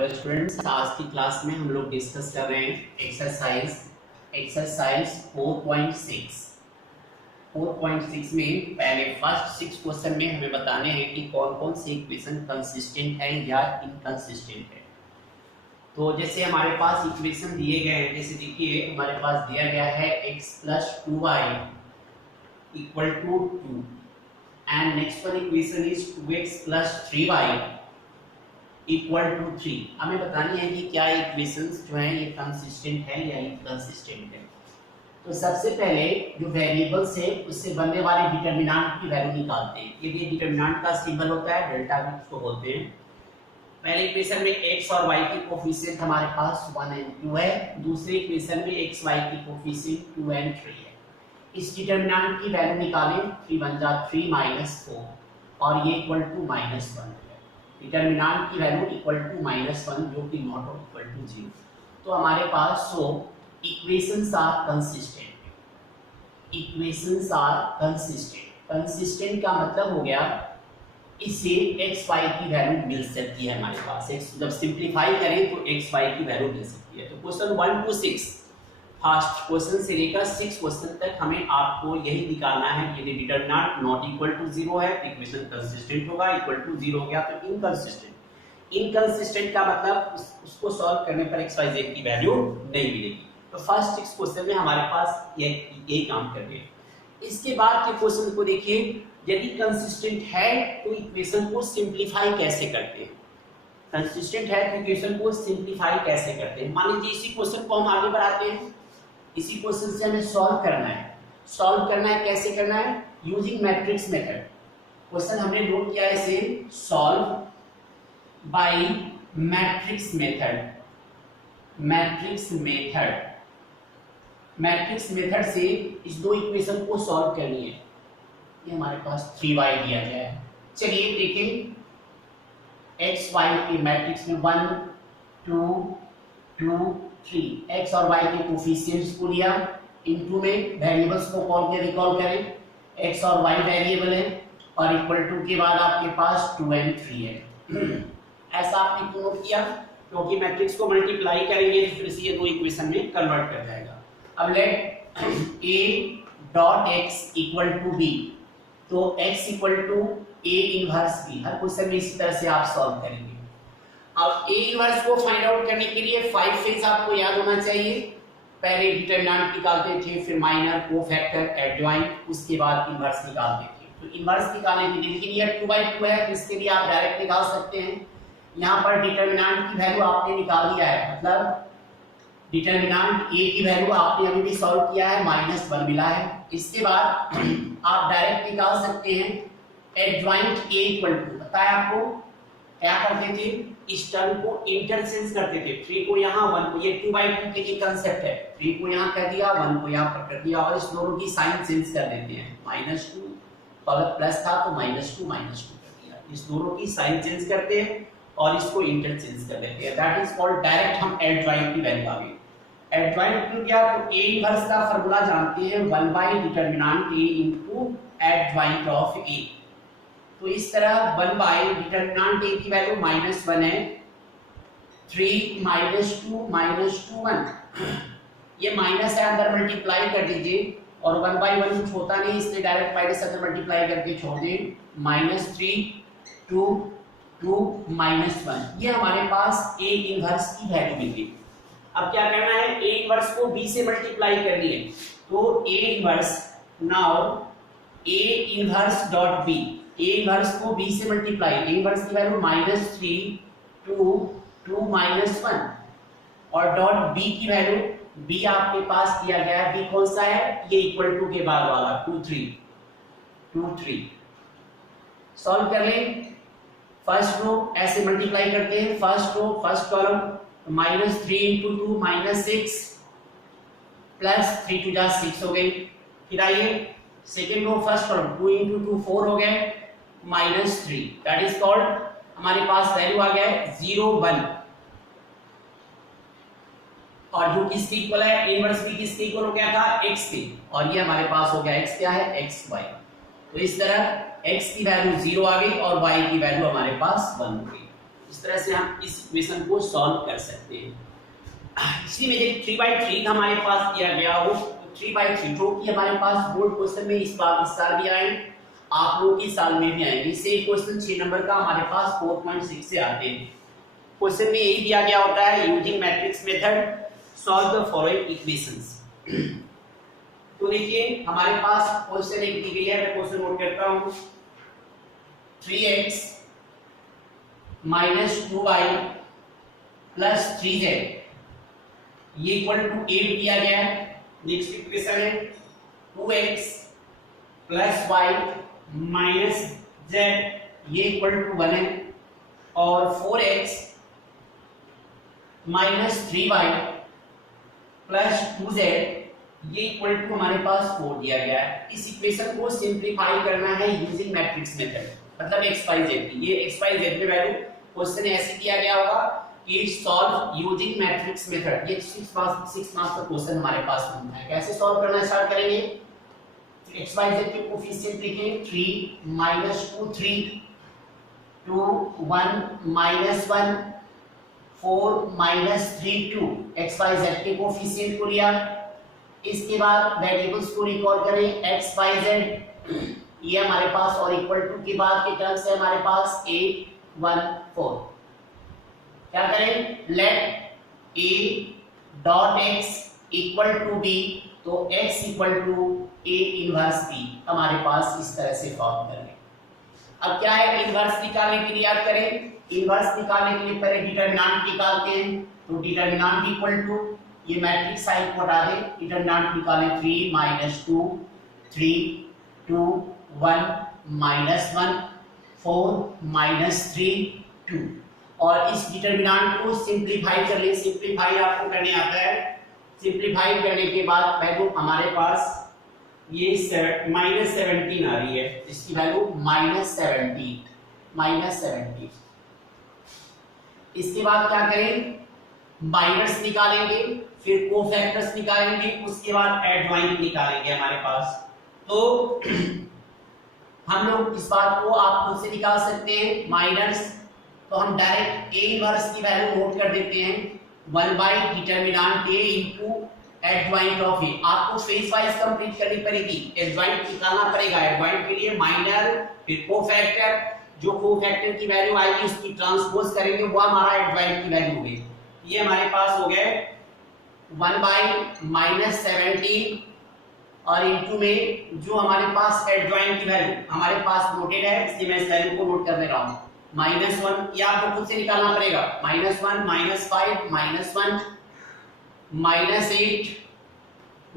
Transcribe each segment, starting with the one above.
Hello students, आज की class में हम लोग डिस्कस कर रहे हैं एक्सरसाइज 4.6 में पहले फर्स्ट 6 क्वेश्चन में हमें बताने हैं कि कौन कौन से इक्वेशन कंसिस्टेंट है या इनकंसिस्टेंट है। तो जैसे हमारे पास इक्वेशन दिए गए हैं, जैसे देखिए हमारे पास दिया गया है x + 2y = 2 and next one equation is 2x + 3y = 3। हमें बतानी है कि क्या इक्वेशंस जो हैं ये कंसिस्टेंट है या इनकंसिस्टेंट है। तो सबसे पहले जो वेरिएबल्स है उससे बनने वाले डिटरमिनेंट की वैल्यू निकालते हैं। ये डिटरमिनेंट का सिंबल होता है डेल्टा, भी उसको बोलते हैं। पहले इक्वेशन में x और y की कोफिशिएंट हमारे पास 1 और 2 है, दूसरे इक्वेशन में x y की कोफिशिएंट 2 और 3 है। इस डिटरमिनेंट की वैल्यू निकालें, 3 × 3 - 4 और ये इक्वल टू -1 है। डिटरमिनेंट की वैल्यू इक्वल टू -1 जो कि नॉट इक्वल टू 0। तो हमारे पास equations are consistent. Equations are consistent. Consistent का मतलब हो गया इससे x y की वैल्यू मिल सकती है हमारे पास। जब सिंपलीफाई करें तो x y की वैल्यू मिल सकती है। तो क्वेश्चन 1 to 6, फर्स्ट क्वेश्चन से लेकर 6 क्वेश्चन तक हमें आपको यही निकालना है। यदि डिटरमिनेंट नॉट इक्वल टू 0 है तो इक्वेशन कंसिस्टेंट होगा, इक्वल टू 0 हो गया तो इनकंसिस्टेंट। इनकंसिस्टेंट का मतलब उसको सॉल्व करने पर x y z की वैल्यू नहीं मिलेगी। तो फर्स्ट 6 क्वेश्चन में हमारे पास यही काम कर रहे हैं। इसके बाद के क्वेश्चन को देखिए, यदि कंसिस्टेंट है तो इक्वेशन को सिंपलीफाई कैसे करते हैं। कंसिस्टेंट है तो इक्वेशन को सिंपलीफाई कैसे करते हैं। मान लीजिए इसी क्वेश्चन को हम आगे बढ़ाते हैं, इसी क्वेश्चन से हमें सॉल्व करना है। सॉल्व करना है, कैसे करना है? Using matrix method. क्वेश्चन हमने नोट किया है इसे solve by matrix method. Matrix method से इस दो इक्वेशन को सॉल्व करनी है। ये हमारे पास 3y दिया गया है। चलिए देखें, x y के मैट्रिक्स में 1 2 2 3 x और y के कोफिशिएंट्स को लिया, इनटू में वेरिएबल्स को कॉल के रिकॉल करें। x और y वेरिएबल है और इक्वल टू के बाद आपके पास 2 और 3 है। ऐसा आपने क्यों नोट किया? क्योंकि मैट्रिक्स को मल्टीप्लाई करेंगे तो फिर से ये दो इक्वेशन में कन्वर्ट कर जाएगा। अब लेट a.x = b, तो x = a inverse b। Her question में इसी तरह से आप सॉल्व करेंगे। अब a इनवर्स को फाइंड आउट करने के लिए 5 फेज आपको याद होना चाहिए। पहले डिटरमिनेंट निकालते थे, फिर माइनर, कोफैक्टर, एडजॉइंट, उसके बाद इनवर्स निकालते थे। तो इनवर्स निकालने के लिए देखिए ये 2/2 है, तो इसके लिए आप डायरेक्ट निकाल सकते हैं। यहाँ पर डिटरमिनेंट की वैल्यू आपने निकाल दिया है, मतलब डिटरमिनेंट a की वैल्यू आपने अभी भी सॉल्व किया है, -1 मिला है। इसके बाद आप डायरेक्ट निकाल सकते हैं एडजॉइंट a = बताया आपको क्या करते थे, इस टर्म को इंटरचेंज करते थे। 3 को यहाँ 1 को, ये 2/2 के लिए कांसेप्ट है। 3 को यहाँ कर दिया, 1 को यहाँ पर कर दिया और इस दोनों की साइन चेंज कर देते हैं। -2 प्लस था तो -2 कर दिया। इस दोनों की साइन चेंज करते हैं और इसको इंटरचेंज कर देते हैं। दैट इज कॉल्ड डायरेक्ट हम एडजॉइंट की वैल्यू आ गई। एडजॉइंट को क्या, तो a इनवर्स का फार्मूला जानते हैं, 1 determinant a into adjoint of a। तो इस तरह 1 डिटरमिनेंट a की वैल्यू -1 है, 3 -2 -2 1, ये माइनस है, अंदर मल्टीप्लाई कर दीजिए और 1/1 कुछ होता नहीं, इसलिए डायरेक्ट माइनस अंदर मल्टीप्लाई करके छोड़ दें। -3 2 2 -1, ये हमारे पास a इनवर्स की वैल्यू मिल गई। अब क्या करना है, a इनवर्स को b से मल्टीप्लाई करनी है। तो a inverse, now a inverse dot b, a inverse को b से मल्टीप्लाई, a इनवर्स की वैल्यू -3 2 2 -1 और डॉट b की वैल्यू, b आपके पास दिया गया है, b कौन सा है, ये इक्वल टू के बाद वाला 2 3 सॉल्व कर लें। फर्स्ट रो ऐसे मल्टीप्लाई करते हैं, first row first column -3 × 2 -6 plus 3 2 6 हो गई। फिर आइए सेकेंड रो फर्स्ट कॉलम 2 × 2 4 हो गए -3, दैट इज कॉल्ड, हमारे पास वैल्यू आ गया है 0 1 और जो किसके इक्वल है, इनवर्स भी किसके इक्वल हो गया था, x के, और ये हमारे पास हो गया x क्या है, xy। तो इस तरह x की वैल्यू 0 आ गई और y की वैल्यू हमारे पास 1 हो गई। इस तरह से हम इस इक्वेशन को सॉल्व कर सकते हैं। इसलिए में 3/3 हमारे पास दिया गया हो, 3/3 जो कि हमारे पास बोर्ड क्वेश्चन में इस साल भी आए, आप लोगों की साल में भी आएंगे। सेम क्वेश्चन 6 नंबर का हमारे पास 4.6 से आते हैं। क्वेश्चन में यही दिया गया होता है, using matrix method solve the following equations. तो देखिए हमारे पास क्वेश्चन एक दी गई है, मैं क्वेश्चन नोट करता हूं। 3x minus 2y plus 3z ये इक्वल टू 8 दिया गया है। नेक्स्ट इक्वेशन है 2x plus y minus z ये इक्वल टू 1 है, और 4x minus 3y plus 2z ये इक्वल टू हमारे पास 4 दिया गया है। इस इक्वेशन को सिंपलीफाई करना है यूजिंग मैट्रिक्स मेथड, मतलब x y z की। ये x y z में वैल्यू क्वेश्चन ऐसे दिया गया होगा कि सॉल्व यूजिंग मैट्रिक्स मेथड। ये 6 मार्क्स का क्वेश्चन हमारे पास है। कैसे सॉल्व करना स्टार्ट करेंगे? x y z के कोफिशिएंट लिखें 3 minus 2 3 2 1 minus 1 4 minus 3 2 x y z के कोफिशिएंट को लिया। इसके बाद वेरिएबल्स को रिकॉल करें x y z ये हमारे पास, और इक्वल टू के बाद के टर्म्स है हमारे पास 8 1 4। क्या करें? Let a dot x equal to b, तो x equal to a inverse b हमारे पास इस तरह से फॉर्म करेंगे। अब क्या है, इनवर्स निकालने के लिए याद करें, इनवर्स निकालने के लिए पहले डिटरमिनेंट निकालते हैं। तो डिटरमिनेंट इक्वल टू, ये मैट्रिक्स साइन को हटा दें, डिटरमिनेंट निकालें 3 minus 2 3 2 1 minus 1 4 minus 3 2, और इस डिटरमिनेंट को सिंपलीफाई कर ले। सिंपलीफाई आपको करने आता है। सिंपलीफाई करने के बाद वैल्यू हमारे पास ये -17 आ रही है, इसकी वैल्यू -17। इसके बाद क्या करें? माइनस निकालेंगे, फिर कोफैक्टर्स निकालेंगे, उसके बाद एडजॉइंट निकालेंगे हमारे पास। तो हम लोग इस बात को आप खुद से निकाल सकते हैं माइनस, तो हम डायरेक्ट a इनवर्स की वैल्यू नोट कर देते हैं 1 by determinant a into adjoint of a। आपको फेज वाइज कंप्लीट करनी पड़ेगी, एडजॉइंट निकालना पड़ेगा। एडजॉइंट के लिए माइनर, फिर कोफैक्टर, जो कोफैक्टर की वैल्यू आएगी उसकी ट्रांसपोज करेंगे, वो हमारा एडजॉइंट की वैल्यू होगी। ये हमारे पास हो गए 1 बाय -17, और इनटू में जो हमारे पास एडजॉइंट की वैल्यू हमारे पास नोटेड है, इसलिए मैं इस वैल्यू को नोट कर दे रहा हूं -1। ये आपको खुद से निकालना पड़ेगा। -1 -5 -1 -8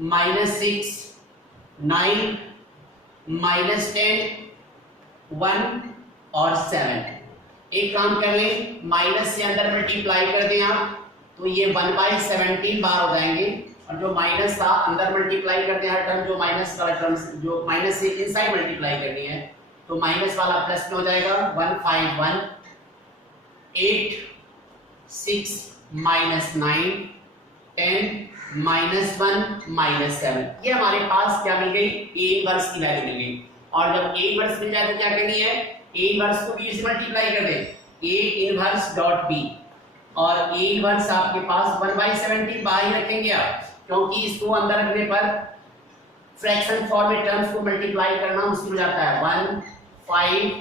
-6 9 -10 1 और 7। एक काम कर लें, माइनस से अंदर मल्टीप्लाई कर दें आप, तो ये 1/17 बार हो जाएंगे, और जो माइनस था अंदर मल्टीप्लाई करते हैं हर टर्म, जो माइनस का टर्म जो माइनस से इनसाइड मल्टीप्लाई करनी है, तो माइनस वाला प्लस में हो जाएगा 1 5 1 8 6 -9 10 -1 -7। ये हमारे पास क्या मिल गई? a इनवर्स की वैल्यू मिल गई। और जब a इनवर्स मिल जाए तो क्या करनी है? a इनवर्स को b से मल्टीप्लाई कर दें, a इनवर्स डॉट b, और a इनवर्स आपके पास 1/17 बाहर ही रखेंगे आप, क्योंकि इसको अंदर रखने पर फ्रैक्शन फॉर्म में टर्म्स को मल्टीप्लाई करना मुश्किल हो जाता है। 1 5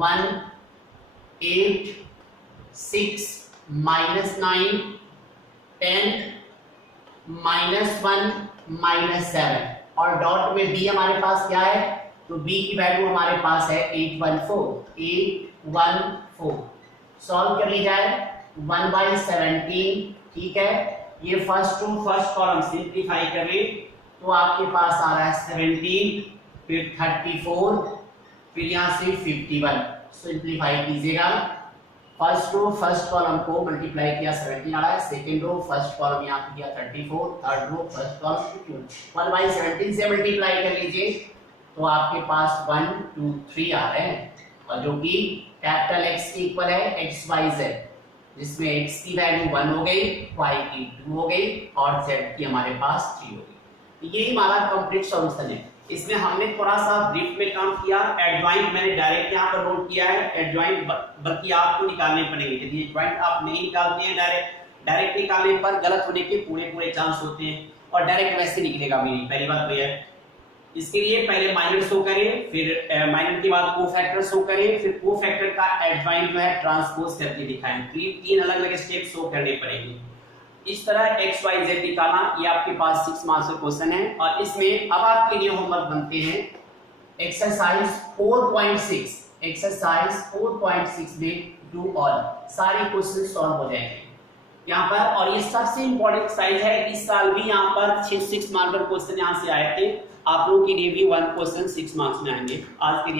1 8 6 -9 10 -1 -7, और डॉट में b हमारे पास क्या है? तो b की वैल्यू हमारे पास है 814। सॉल्व कर ली जाए 1/17, ठीक है। ये first to first column simplify कर ले, तो आपके पास आ रहा है 17, फिर 34, फिर यहाँ से 51। सिंपलीफाई कीजिएगा, फर्स्ट रो फर्स्ट कॉलम को मल्टीप्लाई किया 17 आ रहा है, सेकंड रो फर्स्ट कॉलम यहाँ पे किया 34, थर्ड रो फर्स्ट कॉलम 52। 1/17 से मल्टीप्लाई कर लीजिए, तो आपके पास 1 2 3 आ रहे हैं, और जो कि कैपिटल X के इक्वल है x y z, जिसमें x की वैल्यू 1 हो गई, y की 2 हो गई, और z की हमारे पास 3 हो गई। तो यही हमारा कंप्लीट सॉल्यूशन है। इसमें हमने थोड़ा सा ब्रीफ में काम किया। एडजॉइंट मैंने डायरेक्ट यहाँ पर नोट किया है, एडजॉइंट बल्कि आपको निकालने पड़ेंगे। यदि एडजॉइंट आप नहीं निकालते हैं डायरेक्ट निकालने पर गलत होने के पूरे चांस होते हैं, और डायरेक्ट वैसे निकलेगा भी नहीं। पहली बात तो यह है, इसके लिए पहले माइनर शो करें, फिर माइनर के बाद कोफैक्टर शो करें, फिर कोफैक्टर का एडजॉइंट जो है ट्रांसपोज करके दिखाएं। तीन अलग अलग स्टेप शो करने पड़ेंगे। इस तरह एक्स वाई जेड निकालना, ये आपके पास 6 मार्क्स का क्वेश्चन है। और इसमें अब आपके लिए होमवर्क बनते हैं एक्सरसाइज 4.6। एक्सरसाइज 4.6 में डू ऑल, सारे क्वेश्चन सॉल्व हो जाएंगे यहाँ पर। और ये सबसे इंपॉर्टेंट एक्सरसाइज है। इस साल भी यहाँ पर 6 मार्क का क्वेश्चन यहाँ से आए थे। आप लोगों के लिए भी 1 क्वेश्चन 6 मार्क्स में आएंगे। आज के लिए